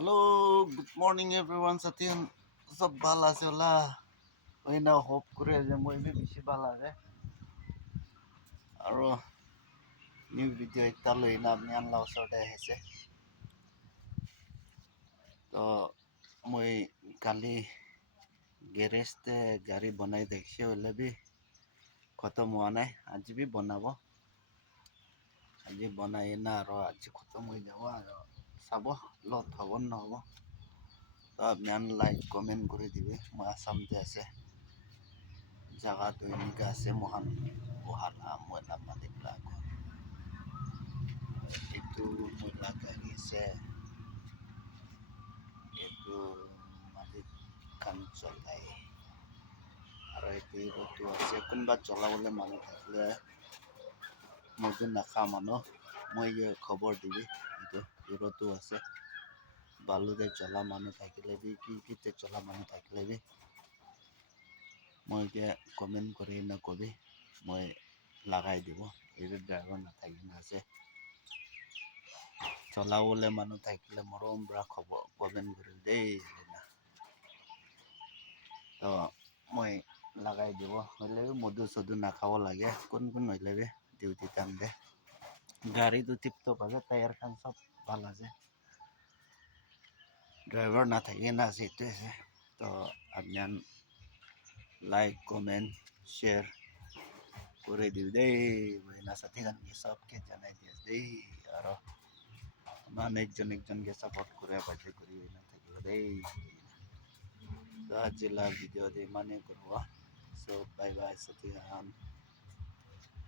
Hello, good morning everyone. Satyan, सब बाल आसे होला. वही ना hope करे जे मैं भी बिशी बाल आसे. और new video इतना लो इना अपने अन लाओ सोटे है से. तो मैं काली गैरेज ते गाड़ी बनाई देखी होले भी खत्म हुआ नहीं. आज भी बनाबो. आज बनाए ना और आज खत्म हो जावा. साबो lot हवन ना हो. तो अपने अन like comment करे दिवे. मैं आसाम ते ऐसे. জায়গা তো এনেকা আছে মহান বহালা ময়লা মাটিবিলাক এইটো ময়লা গাড়ী আছে এইটো মাটিত কাম চলাই আৰু এইটো আছে কোনোবা চলাবলৈ মানুহ থাকিলে মইতো নাখা মানুহ মই খবৰ দিবি এইটো দূৰতো আছে বালুতে চলা মানুহ থাকিলে বি কিতে চলা মানুহ থাকিলে বি মই এতিয়া কমেণ্ট কৰি নকবি মই লাগাই দিব এইটো ড্ৰাইভাৰ নাথাকি আছে চলাবলে মানুহ থাকিলে মৰম পৰা খবৰ কমেণ্ট কৰি দেই তো মই লাগাই দিব হ'লে মধু চধু নাখাব লাগে কোন কোন হ'লে ডিউটি টাইম দে গাড়ীটো টিপটপ আছে টায়াৰ খান চব ভাল আছে ড্ৰাইভাৰ নাথাকি না সেইটোৱে আছে তো আপনার লাইক কমেন্ট শেয়ার করে দিও দেই না সাথে গানকে সবকে জানাই দিও দেই আর একজনকে সাপোর্ট করে বাজে করি না থাকিব দেই তো আজিলা ভিডিও দে মানে করব সো বাই বাই সাথে গান